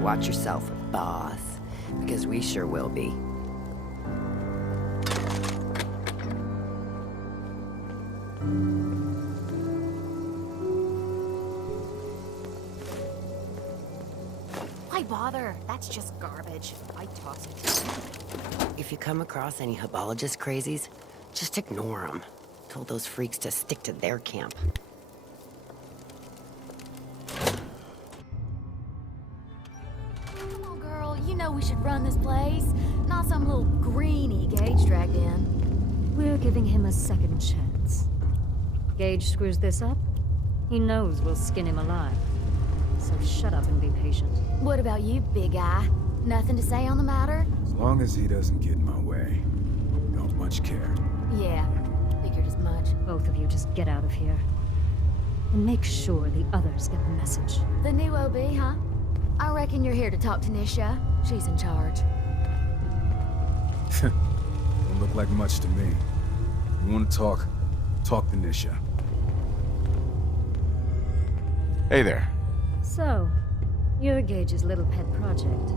Watch yourself, boss. Because we sure will be. Why bother? That's just garbage. I toss it. If you come across any Hebologist crazies, just ignore them. Told those freaks to stick to their camp. Come on, girl. You know we should run this place. Not some little greenie Gage dragged in. We're giving him a second chance. Gage screws this up, he knows we'll skin him alive. So shut up and be patient. What about you, big guy? Nothing to say on the matter? As long as he doesn't get in my way. Don't much care. Yeah, figured as much. Both of you just get out of here. And make sure the others get the message. The new OB, huh? I reckon you're here to talk to Nisha. She's in charge. Don't look like much to me. You want to talk to Nisha. Hey there. So, you're Gage's little pet project.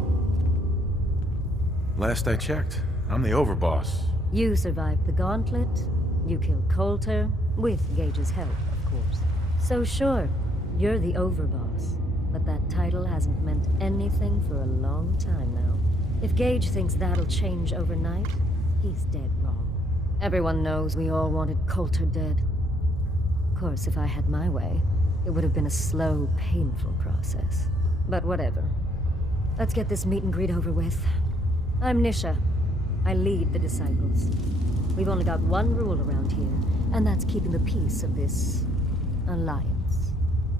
Last I checked, I'm the overboss. You survived the gauntlet, you killed Coulter, with Gage's help, of course. So sure, you're the overboss, but that title hasn't meant anything for a long time now. If Gage thinks that'll change overnight, he's dead wrong. Everyone knows we all wanted Coulter dead. Of course, if I had my way, it would have been a slow, painful process. But whatever. Let's get this meet and greet over with. I'm Nisha. I lead the Disciples. We've only got one rule around here, and that's keeping the peace of this alliance.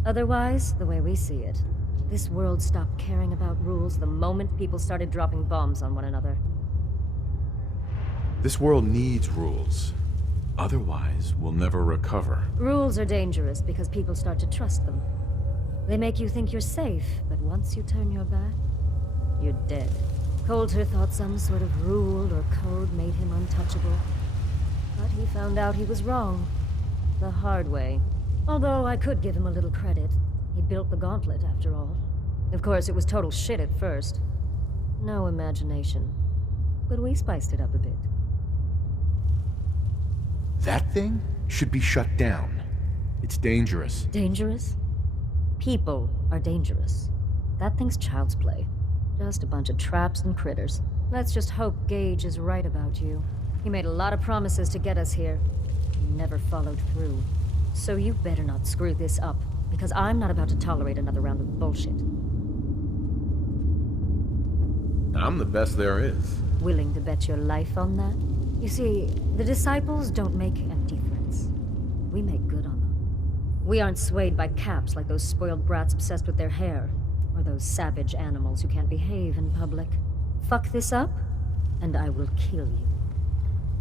Otherwise, the way we see it, this world stopped caring about rules the moment people started dropping bombs on one another. This world needs rules. Otherwise, we'll never recover. Rules are dangerous because people start to trust them. They make you think you're safe, but once you turn your back, you're dead. Coulter thought some sort of rule or code made him untouchable. But he found out he was wrong. The hard way. Although I could give him a little credit. He built the gauntlet, after all. Of course, it was total shit at first. No imagination. But we spiced it up a bit. That thing should be shut down. It's dangerous. Dangerous? People are dangerous. That thing's child's play. Just a bunch of traps and critters. Let's just hope Gage is right about you. He made a lot of promises to get us here. He never followed through. So you better not screw this up, because I'm not about to tolerate another round of bullshit. I'm the best there is. Willing to bet your life on that? You see, the Disciples don't make empty threats. We make good on them. We aren't swayed by caps like those spoiled brats obsessed with their hair, or those savage animals who can't behave in public. Fuck this up, and I will kill you.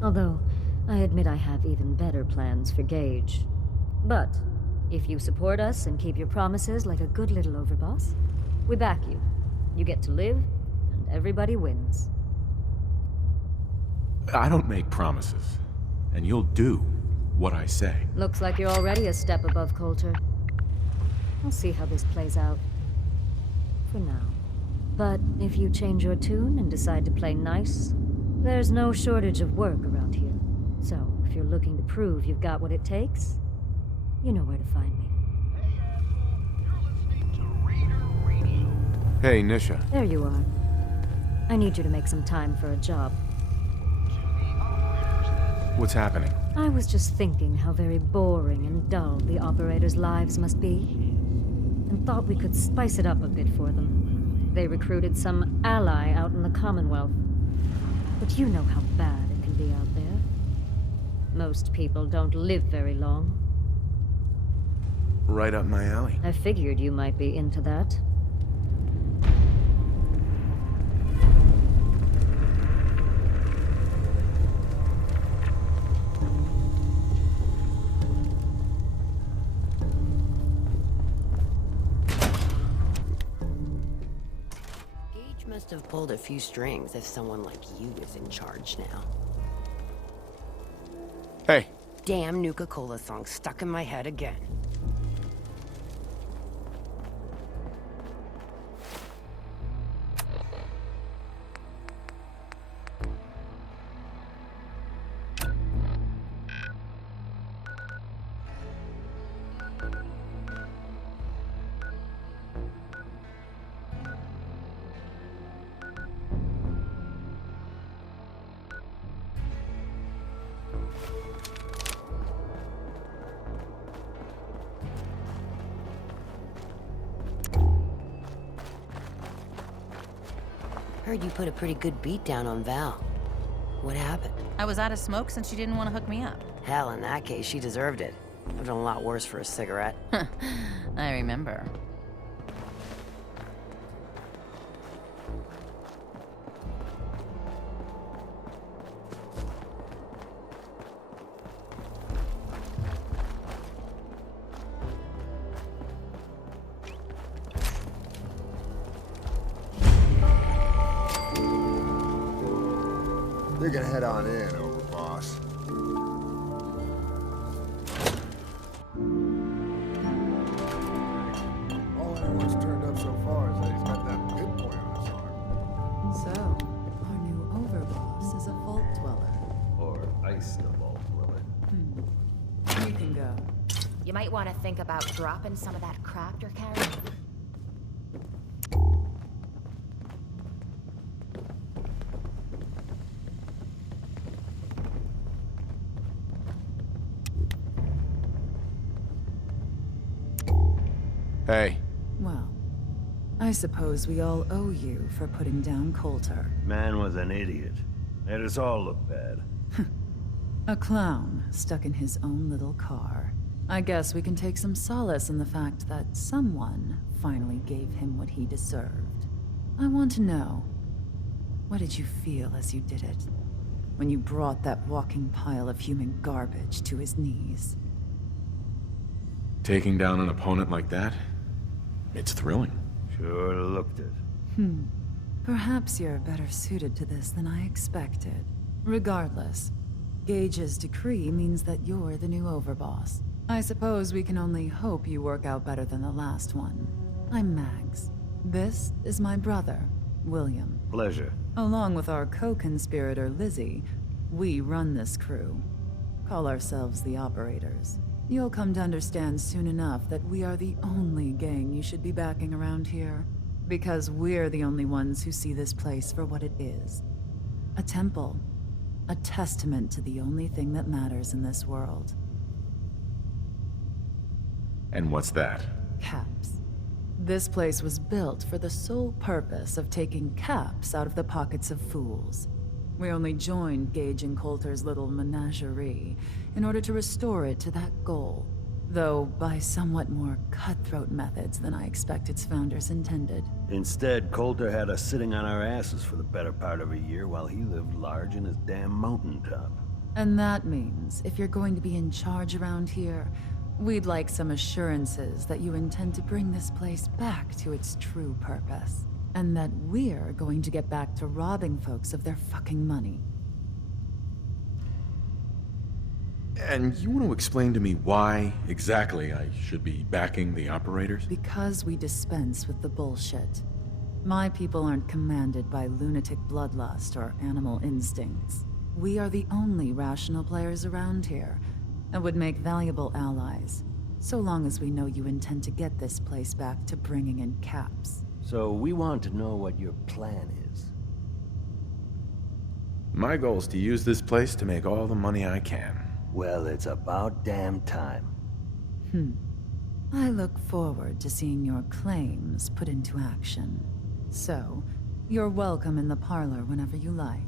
Although, I admit I have even better plans for Gage. But, if you support us and keep your promises like a good little overboss, we back you. You get to live, and everybody wins. I don't make promises, and you'll do what I say. Looks like you're already a step above Coulter. We'll see how this plays out. For now. But if you change your tune and decide to play nice, there's no shortage of work around here. So, if you're looking to prove you've got what it takes, you know where to find me. Hey, Nisha. There you are. I need you to make some time for a job. What's happening? I was just thinking how very boring and dull the operators' lives must be, and thought we could spice it up a bit for them. They recruited some ally out in the Commonwealth. But you know how bad it can be out there. Most people don't live very long. Right up my alley. I figured you might be into that. Gage must have pulled a few strings if someone like you is in charge now. Hey. Damn Nuka-Cola song stuck in my head again. Heard you put a pretty good beat down on Val. What happened? I was out of smoke since she didn't want to hook me up. Hell, in that case, she deserved it. I've done a lot worse for a cigarette. I remember. You can head on in, overboss. All anyone's turned up so far is that he's got that pinpoint on his arm. So, our new overboss is a vault dweller. Or ice the vault dweller. You can go. You might want to think about dropping some of that crap you're carrying. Hey. Well, I suppose we all owe you for putting down Coulter. Man was an idiot. Made us all look bad. A clown stuck in his own little car. I guess we can take some solace in the fact that someone finally gave him what he deserved. I want to know, what did you feel as you did it? When you brought that walking pile of human garbage to his knees? Taking down an opponent like that? It's thrilling. Sure looked it. Perhaps you're better suited to this than I expected. Regardless, Gage's decree means that you're the new overboss. I suppose we can only hope you work out better than the last one. I'm Mags. This is my brother, William. Pleasure. Along with our co-conspirator, Lizzie, we run this crew. Call ourselves the Operators. You'll come to understand soon enough that we are the only gang you should be backing around here. Because we're the only ones who see this place for what it is. A temple. A testament to the only thing that matters in this world. And what's that? Caps. This place was built for the sole purpose of taking caps out of the pockets of fools. We only joined Gage and Coulter's little menagerie in order to restore it to that goal, though by somewhat more cutthroat methods than I expect its founders intended. Instead, Coulter had us sitting on our asses for the better part of a year while he lived large in his damn mountaintop. And that means, if you're going to be in charge around here, we'd like some assurances that you intend to bring this place back to its true purpose. And that we're going to get back to robbing folks of their fucking money. And you want to explain to me why exactly I should be backing the Operators? Because we dispense with the bullshit. My people aren't commanded by lunatic bloodlust or animal instincts. We are the only rational players around here, and would make valuable allies, so long as we know you intend to get this place back to bringing in caps. So we want to know what your plan is. My goal is to use this place to make all the money I can. Well, it's about damn time. I look forward to seeing your claims put into action. So, you're welcome in the parlor whenever you like.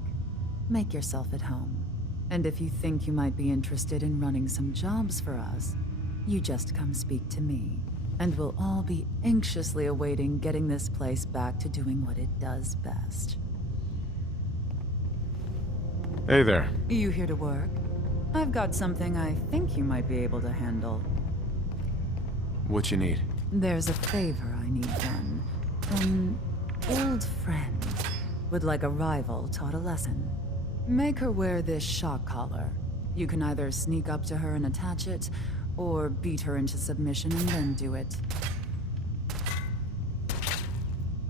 Make yourself at home. And if you think you might be interested in running some jobs for us, you just come speak to me. And we'll all be anxiously awaiting getting this place back to doing what it does best. Hey there. You here to work? I've got something I think you might be able to handle. What you need? There's a favor I need done. An old friend would like a rival taught a lesson. Make her wear this shock collar. You can either sneak up to her and attach it, or beat her into submission and then do it.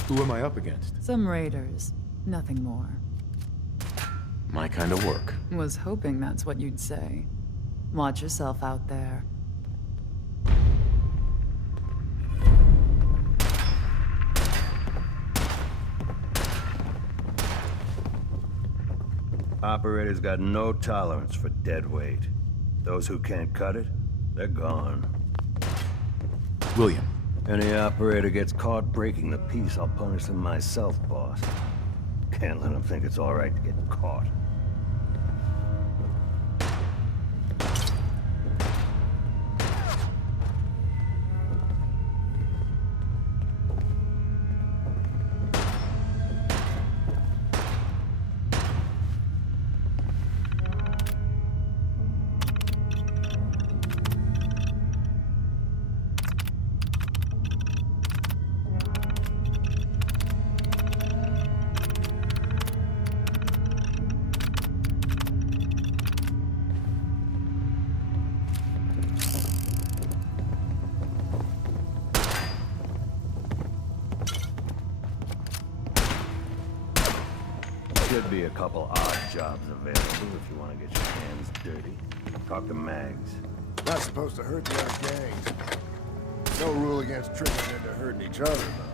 Who am I up against? Some raiders, nothing more. My kind of work. Was hoping that's what you'd say. Watch yourself out there. Operators got no tolerance for dead weight. Those who can't cut it, they're gone. William. Any operator gets caught breaking the peace, I'll punish them myself, boss. Can't let him think it's all right to get caught. Should be a couple odd jobs available if you want to get your hands dirty. Talk to Mags. Not supposed to hurt the other gangs. No rule against triggering into hurting each other, though.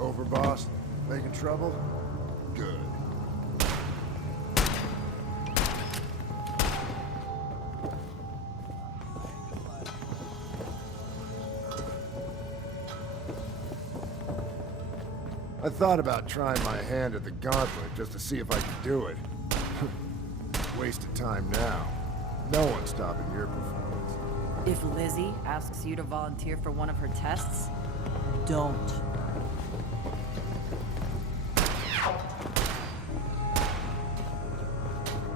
Over, boss? Making trouble? Good. I thought about trying my hand at the gauntlet just to see if I could do it. Waste of time now. No one's stopping your performance. If Lizzie asks you to volunteer for one of her tests, don't.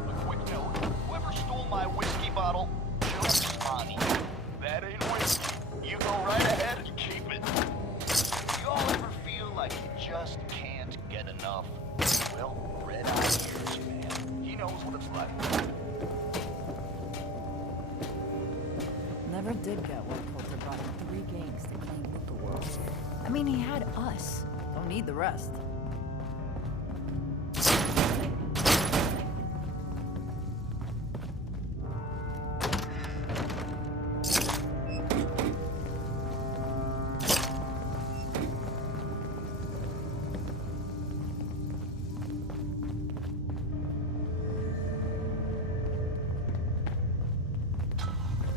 A quick note, whoever stole my whiskey bottle, just money. That ain't whiskey. You go right ahead and keep it. You all ever feel like you just can't get enough? Well, Red Eye hears you, man. He knows what it's like. Never did get what Coulter brought in 3 gangs to claim Liquor World. I mean, he had us. Don't need the rest.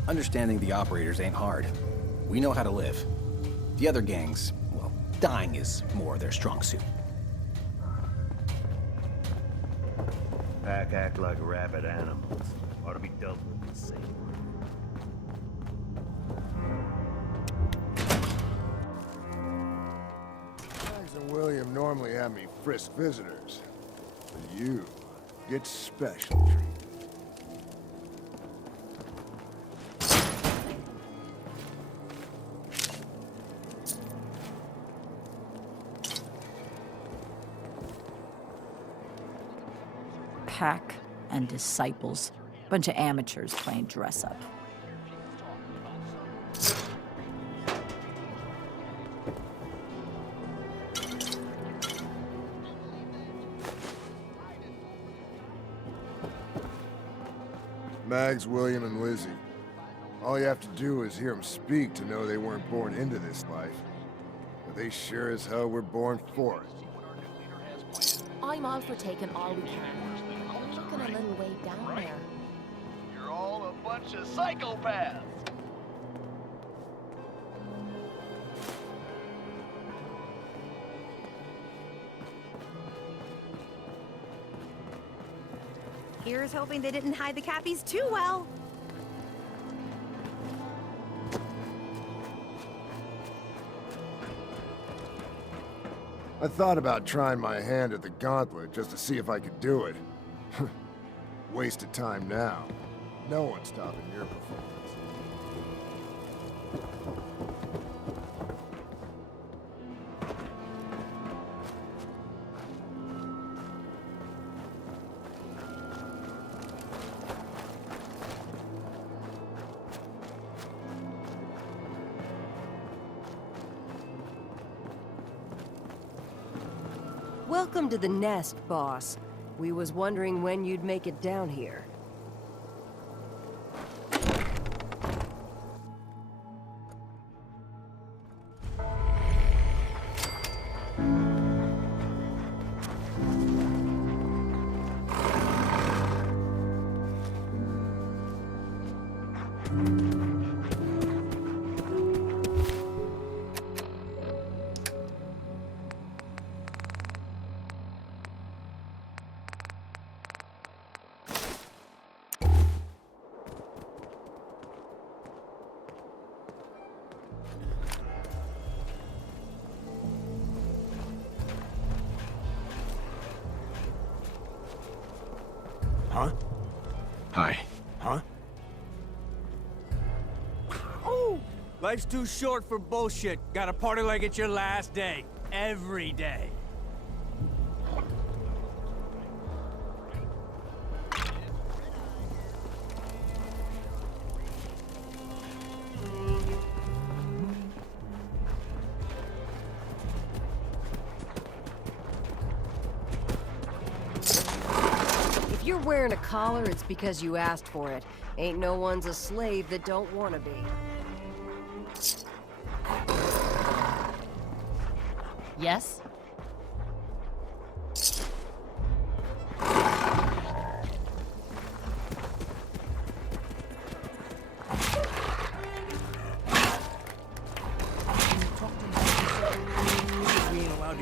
Understanding the operators ain't hard. We know how to live. The other gangs, well, dying is more their strong suit. Pack act like rabid animals. Ought to be dealt with the same way. Mags and William normally have me frisk visitors. But you get special treatment. Pack and disciples. Bunch of amateurs playing dress up. Mags, William, and Lizzie. All you have to do is hear them speak to know they weren't born into this life. But they sure as hell were born for it. I'm all for taking all we can. I'm looking a little way down there. You're all a bunch of psychopaths. Here's hoping they didn't hide the cappies too well. I thought about trying my hand at the gauntlet just to see if I could do it. Waste of time now. No one's stopping your performance. Welcome to the nest, boss. We was wondering when you'd make it down here. Huh? Hi. Huh? Oh! Life's too short for bullshit. Gotta party like it's your last day. Every day. If you're wearing a collar, it's because you asked for it. Ain't no one's a slave that don't want to be. Yes?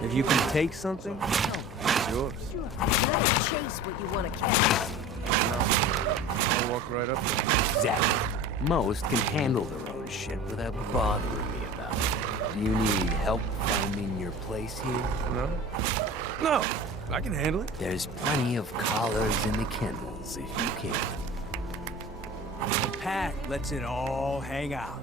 If you can take something, it's yours. You gotta chase what you want to catch. I'll walk right up to you. Exactly. Most can handle their own shit without bothering me about it. Do you need help finding your place here? No? No, I can handle it. There's plenty of collars in the kennels if you can. The pack lets it all hang out.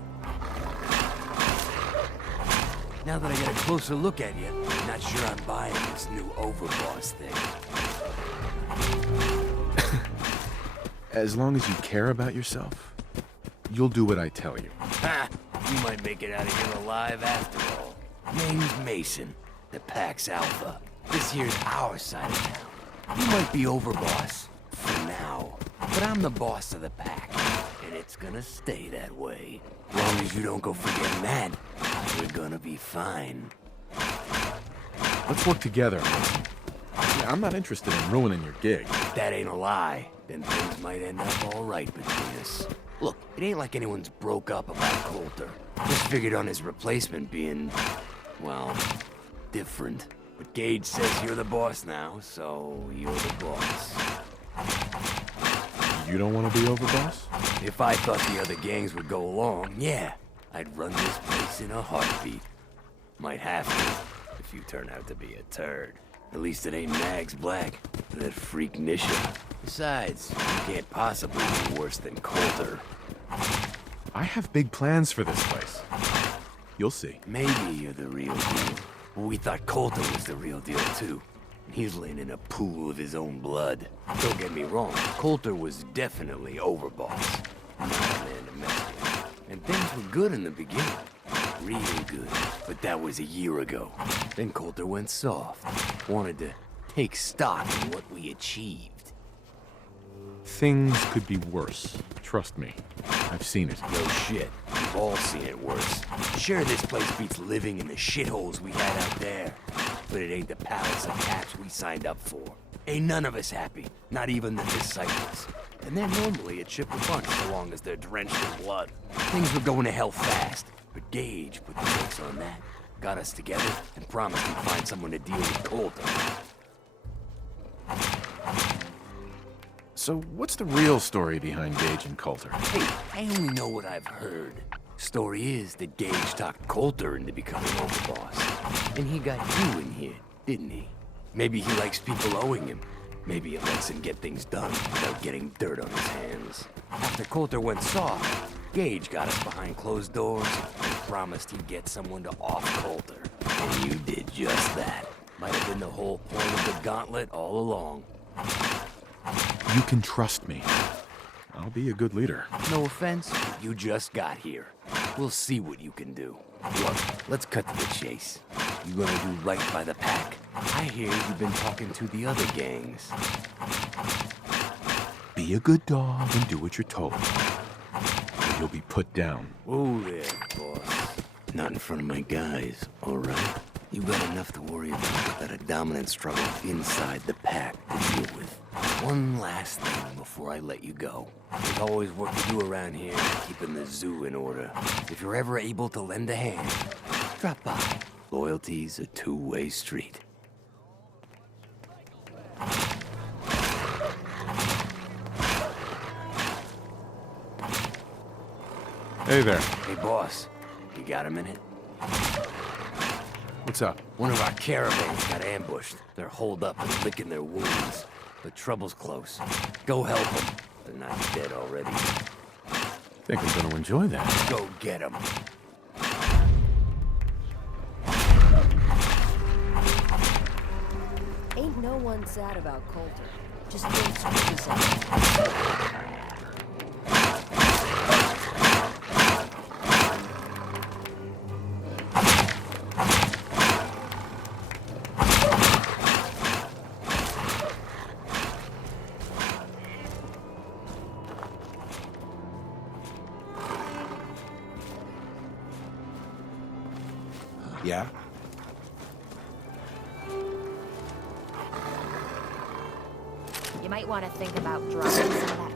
Now that I get a closer look at you, I'm not sure I'm buying this new overboss thing. As long as you care about yourself, you'll do what I tell you. Ha! You might make it out of here alive after all. Name's Mason, the Pack's Alpha. This here's our side of town. You might be overboss, for now. But I'm the boss of the Pack, and it's gonna stay that way. As long as you don't go forgetting that, we're gonna be fine. Let's work together, Mason. I'm not interested in ruining your gig. If that ain't a lie, then things might end up all right between us. Look, it ain't like anyone's broke up about Coulter. Just figured on his replacement being, well, different. But Gage says you're the boss now, so you're the boss. You don't want to be overboss? If I thought the other gangs would go along, yeah, I'd run this place in a heartbeat. Might have to, if you turn out to be a turd. At least it ain't Mags Black, that freak Nisha. Besides, you can't possibly be worse than Coulter. I have big plans for this place. You'll see. Maybe you're the real deal. Well, we thought Coulter was the real deal, too. He's laying in a pool of his own blood. Don't get me wrong, Coulter was definitely overboss. Not a man to mess with. And things were good in the beginning. Really good. But that was a year ago. Then Coulter went soft. Wanted to take stock in what we achieved. Things could be worse. Trust me. I've seen it. No shit. We've all seen it worse. Sure, this place beats living in the shitholes we had out there. But it ain't the palace of cats we signed up for. Ain't none of us happy. Not even the disciples. And they're normally a chip of bunch so long as they're drenched in blood. Things were going to hell fast. But Gage put the brakes on that. Got us together and promised he'd find someone to deal with Coulter. So what's the real story behind Gage and Coulter? Hey, I only know what I've heard. Story is that Gage talked Coulter into becoming overboss. And he got you in here, didn't he? Maybe he likes people owing him. Maybe it lets him get things done without getting dirt on his hands. After Coulter went soft, Gage got us behind closed doors and promised he'd get someone to off Coulter. And you did just that. Might have been the whole point of the gauntlet all along. You can trust me. I'll be a good leader. No offense, but you just got here. We'll see what you can do. Look, let's cut to the chase. You gonna do right by the Pack, I hear you've been talking to the other gangs. Be a good dog and do what you're told. Or you'll be put down. Whoa there, boss. Not in front of my guys, all right? You got enough to worry about without a dominant struggle inside the pack to deal with. One last thing before I let you go. There's always work to do around here, keeping the zoo in order. If you're ever able to lend a hand, drop by. Loyalty's a two-way street. Hey there. Hey, boss. You got a minute? What's up? One of our caravans got ambushed. They're holed up and licking their wounds. But trouble's close. Go help them. They're not dead already. Think I'm gonna enjoy that. Go get them. Ain't no one sad about Coulter. Just don't screw this up. Yeah? You might want to think about dropping some of that